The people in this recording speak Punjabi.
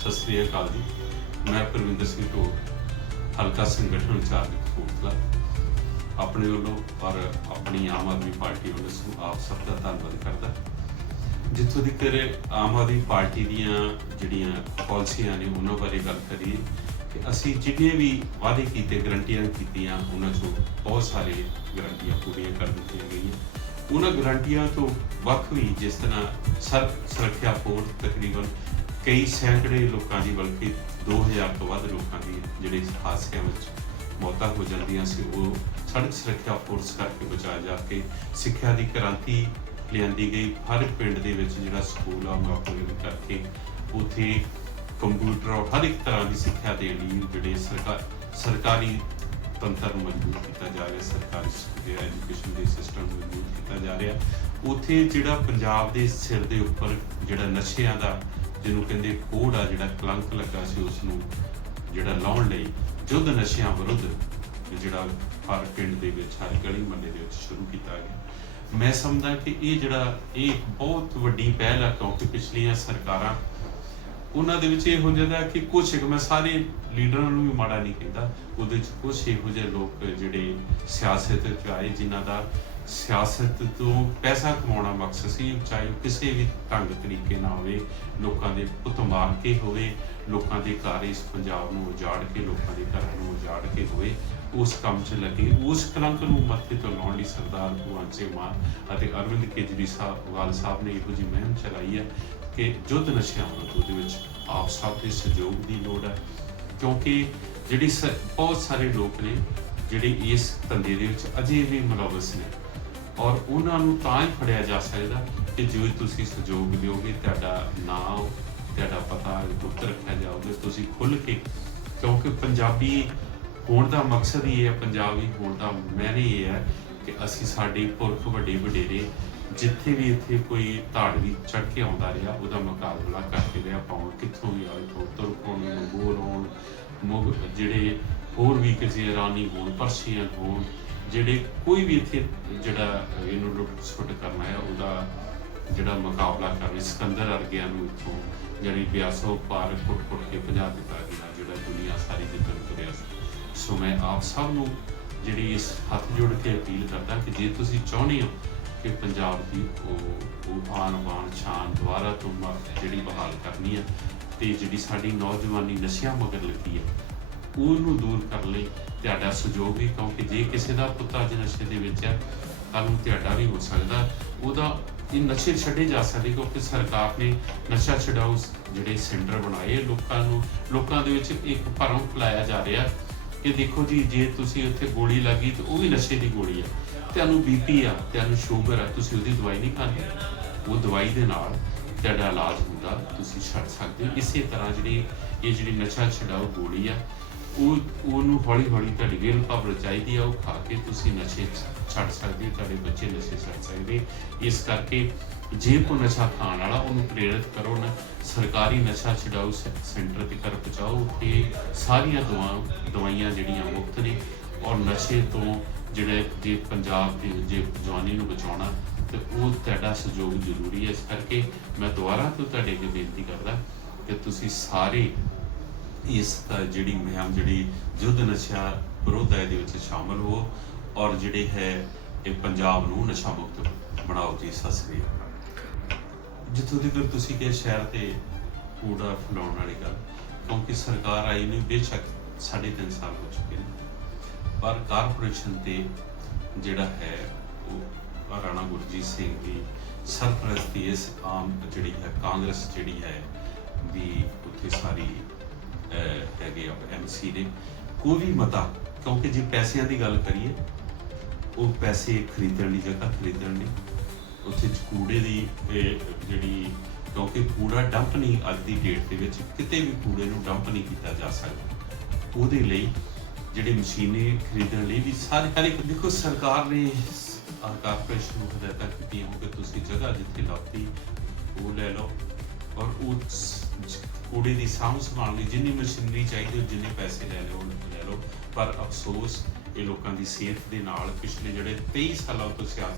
ਸਤਿ ਸ੍ਰੀ ਅਕਾਲ ਜੀ। ਮੈਂ ਪ੍ਰਵਿੰਦਰ ਸਿੰਘ ਢੋਲ, ਹਲਕਾ ਸੰਗਠਨ ਇੰਚਾਰਜ ਕਪੂਰਥਲਾ। ਆਪਣੇ ਵੱਲੋਂ ਔਰ ਆਪਣੀ ਆਮ ਆਦਮੀ ਪਾਰਟੀ ਵੱਲੋਂ ਸਭ- ਆਪ ਸਭ ਦਾ ਧੰਨਵਾਦ ਕਰਦਾ। ਜਿੱਥੋਂ ਦੀ ਕਰ ਆਮ ਆਦਮੀ ਪਾਰਟੀ ਦੀਆਂ ਜਿਹੜੀਆਂ ਪਾਲਿਸੀਆਂ ਨੇ ਉਹਨਾਂ ਬਾਰੇ ਗੱਲ ਕਰੀਏ, ਕਿ ਅਸੀਂ ਜਿੰਨੇ ਵੀ ਵਾਅਦੇ ਕੀਤੇ, ਗਰੰਟੀਆਂ ਕੀਤੀਆਂ, ਉਹਨਾਂ ਚੋਂ ਬਹੁਤ ਸਾਰੇ ਗਰੰਟੀਆਂ ਪੂਰੀਆਂ ਕਰ ਦਿੱਤੀਆਂ ਗਈਆਂ। ਉਹਨਾਂ ਗਰੰਟੀਆਂ ਤੋਂ ਵੱਖ ਵੀ ਜਿਸ ਤਰ੍ਹਾਂ ਸਰ ਸੁਰੱਖਿਆ ਫੋਰਸ ਤਕਰੀਬਨ ਕਈ ਸੈਂਕੜੇ ਲੋਕਾਂ ਦੀ, ਬਲਕਿ 2000 ਤੋਂ ਵੱਧ ਲੋਕਾਂ ਦੀ ਜਿਹੜੇ ਇਸ ਹਾਦਸਿਆਂ ਵਿੱਚ ਮੌਤਾਂ ਹੋ ਜਾਂਦੀਆਂ ਸੀ, ਉਹ ਸੜਕ ਸੁਰੱਖਿਆ ਫੋਰਸ ਕਰਕੇ ਬਚਾਇਆ ਜਾ ਕੇ ਸਿੱਖਿਆ ਦੀ ਕ੍ਰਾਂਤੀ ਲਿਆਂਦੀ ਗਈ। ਹਰ ਪਿੰਡ ਦੇ ਵਿੱਚ ਜਿਹੜਾ ਸਕੂਲ ਆ ਉਹ ਆਪਰੇਟ ਕਰਕੇ ਉਥੇ ਕੰਪਿਊਟਰ ਔਰ ਹਰ ਇੱਕ ਤਰ੍ਹਾਂ ਦੀ ਸਿੱਖਿਆ ਦੇਣ ਲਈ ਜਿਹੜੇ ਸਰਕਾਰ ਸਰਕਾਰੀ ਤੰਤਰ ਨੂੰ ਮਜ਼ਬੂਤ ਕੀਤਾ ਜਾ ਰਿਹਾ, ਸਰਕਾਰੀ ਜਿਹੜਾ ਐਜੂਕੇਸ਼ਨ ਦੇ ਸਿਸਟਮ ਨੂੰ ਮਜ਼ਬੂਤ ਕੀਤਾ ਜਾ ਰਿਹਾ। ਉਥੇ ਜਿਹੜਾ ਪੰਜਾਬ ਦੇ ਸਿਰ ਦੇ ਉੱਪਰ ਜਿਹੜਾ ਨਸ਼ਿਆਂ ਦਾ ਜਿਹਨੂੰ ਕਹਿੰਦੇ ਕੋਡ ਆ, ਜਿਹੜਾ ਕਲੰਕ ਲੱਗਾ ਸੀ ਉਸ ਨੂੰ ਜਿਹੜਾ ਲਾਉਣ ਲਈ ਯੁੱਧ ਨਸ਼ਿਆਂ ਵਿਰੁੱਧ ਜਿਹੜਾ ਹਰ ਪਿੰਡ ਦੇ ਵਿੱਚ, ਹਰ ਗਲੀ ਮੁਹੱਲੇ ਦੇ ਵਿੱਚ ਸ਼ੁਰੂ ਕੀਤਾ ਗਿਆ। ਮੈਂ ਸਮਝਦਾ ਕਿ ਇਹ ਜਿਹੜਾ, ਇਹ ਬਹੁਤ ਵੱਡੀ ਪਹਿਲ ਆ, ਕਿਉਂਕਿ ਪਿਛਲੀਆਂ ਸਰਕਾਰਾਂ, ਉਹਨਾਂ ਦੇ ਵਿੱਚ ਇਹ ਹੋ ਜਾਂਦਾ ਕਿ ਕੁਝ ਇੱਕ ਮੈਂ ਸਾਰੇ ਲੀਡਰਾਂ ਨੂੰ ਵੀ ਮਾੜਾ ਨਹੀਂ ਕਹਿੰਦਾ, ਉਹਦੇ ਵਿੱਚ ਕੁਝ ਇਹੋ ਜਿਹੇ ਲੋਕ ਜਿਹੜੇ ਸਿਆਸਤ ਵਿੱਚ ਆਏ, ਜਿਨ੍ਹਾਂ ਦਾ ਸਿਆਸਤ ਤੋਂ ਪੈਸਾ ਕਮਾਉਣਾ ਮਕਸਦ ਸੀ, ਚਾਹੇ ਉਹ ਕਿਸੇ ਵੀ ਢੰਗ ਤਰੀਕੇ ਨਾਲ ਹੋਵੇ, ਲੋਕਾਂ ਦੇ ਪੁੱਤ ਮਾਰ ਕੇ ਹੋਵੇ, ਲੋਕਾਂ ਦੇ ਘਰ ਇਸ ਪੰਜਾਬ ਨੂੰ ਉਜਾੜ ਕੇ, ਲੋਕਾਂ ਦੇ ਘਰਾਂ ਨੂੰ ਉਜਾੜ ਕੇ ਹੋਵੇ, ਉਸ ਕੰਮ 'ਚ ਲੱਗੇ, ਉਸ ਕਲੰਕ ਨੂੰ ਮੱਥੇ ਤੋਂ ਲਾਉਣ ਲਈ ਸਰਦਾਰ ਭਗਵੰਤ ਸਿੰਘ ਮਾਨ ਅਤੇ ਅਰਵਿੰਦ ਕੇਜਰੀ ਸਾਹਿਬ ਨੇ ਇਹੋ ਜਿਹੀ ਮੁਹਿੰਮ ਚਲਾਈ ਹੈ ਕਿ ਜੁੱਧ ਨਸ਼ਿਆਂ ਵਿਰੁੱਧ, ਉਹਦੇ ਵਿੱਚ ਆਪ ਸਭ ਦੇ ਸਹਿਯੋਗ ਦੀ ਲੋੜ ਹੈ, ਕਿਉਂਕਿ ਜਿਹੜੀ ਸ- ਬਹੁਤ ਸਾਰੇ ਲੋਕ ਨੇ, ਜਿਹੜੇ ਇਸ ਧੰਦੇ ਦੇ ਵਿੱਚ ਅਜੇ ਵੀ ਮੁਲਵਸ ਨੇ। ਔਰ ਉਹਨਾਂ ਨੂੰ ਤਾਂ ਹੀ ਫੜਿਆ ਜਾ ਸਕਦਾ ਕਿ ਜੋ ਤੁਸੀਂ ਸਹਿਯੋਗ ਦਿਓਗੇ, ਤੁਹਾਡਾ ਨਾਮ, ਤੁਹਾਡਾ ਪਤਾ ਗੁਪਤ ਰੱਖਿਆ ਜਾਊਗਾ, ਤੁਸੀਂ ਖੁੱਲ ਕੇ, ਕਿਉਂਕਿ ਪੰਜਾਬੀ ਹੋਣ ਦਾ ਮਕਸਦ ਹੀ ਇਹ ਹੈ, ਪੰਜਾਬੀ ਹੋਣ ਦਾ ਮੈਨੇ ਇਹ ਹੈ ਕਿ ਅਸੀਂ ਸਾਡੇ ਪੁਰਖ ਵੱਡੇ ਵਡੇਰੇ ਜਿੱਥੇ ਵੀ ਇੱਥੇ ਕੋਈ ਧਾੜਵੀ ਚੜ ਕੇ ਆਉਂਦਾ ਰਿਹਾ, ਉਹਦਾ ਮੁਕਾਬਲਾ ਕਰਕੇ ਰਿਹਾ ਪਾਉਣ ਕਿੱਥੋਂ ਵੀ ਆਏ ਤੋਂ ਤੁਰਕੋਣ ਮੰਗੋਲ ਹੋਣ, ਮੁਗ ਜਿਹੜੇ ਹੋਰ ਵੀ ਕਿਸੇ ਰਾਨੀ ਹੋਣ, ਪਰਸ਼ੀਅਨ ਹੋਣ ਜਿਹੜੇ ਕੋਈ ਵੀ ਇੱਥੇ ਜਿਹੜਾ ਇਹਨੂੰ ਲੁੱਟ ਸੁੱਟ ਕਰਨਾ ਹੈ, ਉਹਦਾ ਜਿਹੜਾ ਮੁਕਾਬਲਾ ਕਰਨਾ, ਸਿਕੰਦਰ ਵਰਗਿਆਂ ਨੂੰ ਇੱਥੋਂ ਜਿਹੜੀ ਬਿਆਸੋ ਪਾਰ ਕੁੱਟ ਕੁੱਟ ਕੇ ਭਜਾ ਦਿੱਤਾ ਗਿਆ, ਜਿਹੜਾ ਦੁਨੀਆ ਸਾਰੀ ਜਿੱਤਣ ਤੁਰਿਆ ਸੋ। ਮੈਂ ਆਪ ਸਭ ਨੂੰ ਜਿਹੜੀ ਇਸ ਹੱਥ ਜੋੜ ਕੇ ਅਪੀਲ ਕਰਦਾ ਕਿ ਜੇ ਤੁਸੀਂ ਚਾਹੁੰਦੇ ਹੋ ਕਿ ਪੰਜਾਬ ਦੀ ਉਹ ਉਹ ਆਨ ਬਾਣ ਸ਼ਾਨ ਦੁਆਰਾ ਤੋਂ ਮ- ਜਿਹੜੀ ਬਹਾਲ ਕਰਨੀ ਹੈ, ਤੇ ਜਿਹੜੀ ਸਾਡੀ ਨੌਜਵਾਨੀ ਨਸ਼ਿਆਂ ਮਗਰ ਲੱਗੀ ਹੈ ਉਹਨੂੰ ਦੂਰ ਕਰਨ ਲਈ ਤੁਹਾਡਾ ਸਹਿਯੋਗ ਵੀ, ਕਿਉਂਕਿ ਜੇ ਕਿਸੇ ਦਾ ਪੁੱਤ ਅੱਜ ਨਸ਼ੇ ਦੇ ਵਿੱਚ ਹੈ ਕੱਲ ਨੂੰ ਤੁਹਾਡਾ ਵੀ ਹੋ ਸਕਦਾ ਉਹਦਾ ਇਹ ਨਸ਼ੇ ਛੱਡੇ ਜਾ ਸਕਦੇ, ਕਿਉਂਕਿ ਸਰਕਾਰ ਨੇ ਨਸ਼ਾ ਛਡਾਊ ਜਿਹੜੇ ਸੈਂਟਰ ਬਣਾਏ ਲੋਕਾਂ ਨੂੰ, ਲੋਕਾਂ ਦੇ ਵਿੱਚ ਇੱਕ ਭਰਮ ਫੈਲਾਇਆ ਜਾ ਰਿਹਾ ਕਿ ਦੇਖੋ ਜੀ, ਜੇ ਤੁਸੀਂ ਉੱਥੇ ਗੋਲੀ ਲੱਗੀ ਤਾਂ ਉਹ ਵੀ ਨਸ਼ੇ ਦੀ ਗੋਲੀ ਆ। ਤੁਹਾਨੂੰ ਬੀਪੀ ਆ, ਤੁਹਾਨੂੰ ਸ਼ੂਗਰ ਆ, ਤੁਸੀਂ ਉਹਦੀ ਦਵਾਈ ਨਹੀਂ ਖਾਣੀ ਉਹ ਦਵਾਈ ਦੇ ਨਾਲ ਤੁਹਾਡਾ ਇਲਾਜ ਹੁੰਦਾ, ਤੁਸੀਂ ਛੱਡ ਸਕਦੇ ਹੋ। ਇਸੇ ਤਰ੍ਹਾਂ ਜਿਹੜੀ ਇਹ ਜਿਹੜੀ ਨਸ਼ਾ ਛਡਾਊ ਗੋਲੀ ਆ ਉਹ, ਉਹਨੂੰ ਹੌਲੀ ਹੌਲੀ ਤੁਹਾਡੀ ਵਿਲ ਪਾਵਰ ਚਾਹੀਦੀ ਆ, ਉਹ ਖਾ ਕੇ ਤੁਸੀਂ ਨਸ਼ੇ ਛੱਡ ਸਕਦੇ ਹੋ, ਤੁਹਾਡੇ ਬੱਚੇ ਨਸ਼ੇ ਛੱਡ ਸਕਦੇ। ਇਸ ਕਰਕੇ ਜੇ ਕੋ ਨਸ਼ਾ ਖਾਣ ਵਾਲਾ, ਉਹਨੂੰ ਪ੍ਰੇਰਿਤ ਕਰੋ ਨਾ। ਸਰਕਾਰੀ ਨਸ਼ਾ ਛਡਾਊ ਸੈ- ਸੈਂਟਰ ਤੇ ਕਰ ਪਹੁੰਚਾਓ ਉੱਥੇ ਸਾਰੀਆਂ ਦਵਾ ਦਵਾਈਆਂ ਜਿਹੜੀਆਂ ਮੁਫਤ ਨੇ, ਔਰ ਨਸ਼ੇ ਤੋਂ ਜਿਹੜੇ ਜੇ ਪੰਜਾਬ ਦੀ, ਜੇ ਜਵਾਨੀ ਨੂੰ ਬਚਾਉਣਾ, ਤੇ ਉਹ ਤੁਹਾਡਾ ਸਹਿਯੋਗ ਜ਼ਰੂਰੀ ਹੈ। ਇਸ ਕਰਕੇ ਮੈਂ ਦੁਬਾਰਾ ਤੋਂ ਤੁਹਾਡੇ ਅੱਗੇ ਬੇਨਤੀ ਕਰਦਾ ਕਿ ਤੁਸੀਂ ਸਾਰੇ ਇਸ ਜਿਹੜੀ ਮੁਹਿੰਮ, ਜਿਹੜੀ ਯੁੱਧ ਨਸ਼ਾ ਵਿਰੋਧ ਹੈ, ਇਹਦੇ ਵਿੱਚ ਸ਼ਾਮਲ ਹੋ ਔਰ ਜਿਹੜੇ ਹੈ, ਇਹ ਪੰਜਾਬ ਨੂੰ ਨਸ਼ਾ ਮੁਕਤ ਬਣਾਓ ਜੀ। ਸਤਿ ਸ੍ਰੀ ਅਕਾਲ। ਜਿੱਥੋਂ ਤੱਕ ਤੁਸੀਂ ਕਿ ਸ਼ਹਿਰ ਤੇ ਕੂੜਾ ਫੈਲਾਉਣ ਵਾਲੀ ਗੱਲ, ਕਿਉਂਕਿ ਸਰਕਾਰ ਆਈ ਨੂੰ ਬੇਸ਼ੱਕ ਸਾਢੇ ਤਿੰਨ ਸਾਲ ਹੋ ਚੁੱਕੇ ਨੇ। ਪਰ ਕਾਰਪੋਰੇਸ਼ਨ ਤੇ ਜਿਹੜਾ ਹੈ, ਉਹ ਰਾਣਾ ਗੁਰਜੀਤ ਸਿੰਘ ਦੀ ਸਰਪ੍ਰਸਤੀ, ਇਸ ਆਮ ਜਿਹੜੀ ਹੈ, ਕਾਂਗਰਸ ਜਿਹੜੀ ਹੈ ਦੀ ਉੱਥੇ ਸਾਰੀ ਹੈਗੇ ਆ ਐਮਸੀ ਨੇ ਕੋਈ ਵੀ ਮਤਾ, ਕਿਉਂਕਿ ਜੇ ਪੈਸਿਆਂ ਦੀ ਗੱਲ ਕਰੀਏ, ਉਹ ਪੈਸੇ ਖਰੀਦਣ ਦੀ ਜਗ੍ਹਾ ਖਰੀਦਣ ਲਈ। ਉੱਥੇ 'ਚ ਕੂੜੇ ਦੀ ਜਿਹੜੀ, ਕਿਉਂਕਿ ਕੂੜਾ ਡੰਪ ਨਹੀਂ, ਅੱਜ ਦੀ ਡੇਟ ਦੇ ਵਿੱਚ ਕਿਤੇ ਵੀ ਕੂੜੇ ਨੂੰ ਡੰਪ ਨਹੀਂ ਕੀਤਾ ਜਾ ਸਕਦਾ। ਉਹਦੇ ਲਈ ਜਿਹੜੇ ਮਸ਼ੀਨੇ ਖਰੀਦਣ ਲਈ ਵੀ ਸਾਰੇ, ਹਰ ਇੱਕ, ਦੇਖੋ ਸਰਕਾਰ ਨੇ ਕਾਰਪੋਰੇਸ਼ਨ ਨੂੰ ਹਦਾਇਤਾਂ ਕੀਤੀਆਂ ਕਿ ਤੁਸੀਂ ਜਗ੍ਹਾ ਜਿੱਥੇ ਲੱਭਦੀ ਉਹ ਲੈ ਲਓ। ਔਰ ਉਹ ਕੂੜੇ ਦੀ ਸਾਂਭ ਸੰਭਾਲ ਲਈ ਜਿੰਨੀ ਮਸ਼ੀਨਰੀ ਚਾਹੀਦੀ, ਜਿੰਨੇ ਪੈਸੇ ਲੈ ਲਓ ਲੈ ਲਓ। ਪਰ ਅਫਸੋਸ, ਇਹ ਲੋਕਾਂ ਦੀ ਸਿਹਤ ਦੇ ਨਾਲ ਪਿਛਲੇ ਜਿਹੜੇ 23 ਸਾਲਾਂ ਤੋਂ ਸਿਆਸਤ